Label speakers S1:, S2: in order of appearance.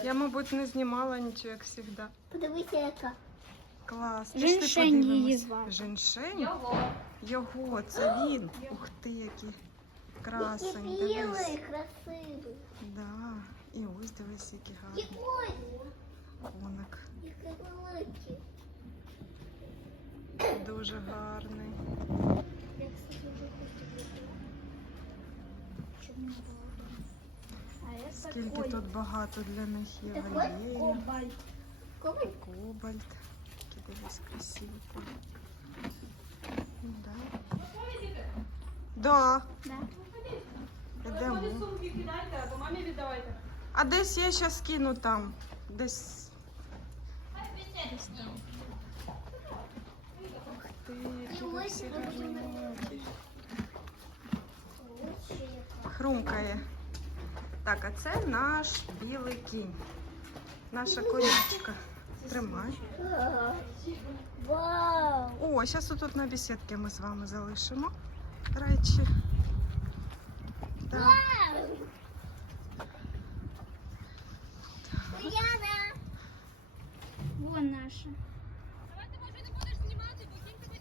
S1: Я, мабуть, не знімала нічого, як завжди.
S2: Подивися, яка.
S1: Клас.
S3: Женьшень
S1: Пішли
S3: її
S1: подивимось.
S3: звати.
S1: Женьшень?
S4: Його.
S1: Його, це він. Ух ти, який красень.
S2: Який білий,
S1: Дивись.
S2: красивий.
S1: Да. І ось дивись, який гарний
S2: Який?
S1: коник.
S2: Який великий.
S1: Дуже гарний.
S2: Я, кстати, вже хочу.
S3: Щоб не було. А я
S1: Скільки
S3: такой.
S1: тут багато для них є
S2: Такой
S1: вольєрів.
S3: Кобальт.
S2: Кобальт?
S1: Кобальт. Такий дивись красивий. Да. Да.
S3: Да.
S1: Ідемо.
S4: Сумки кидайте, або мамі віддавайте.
S1: А десь я зараз кину там. Десь. Десь там. Ух ти, які ви всі гарненькі. Хрумкає. Так, а це наш білий кінь. Наша конячка. Тримай.
S2: Вау!
S1: О, зараз тут на бесідці ми з вами залишимо речі. Так.
S2: Яна!
S3: Вон наша.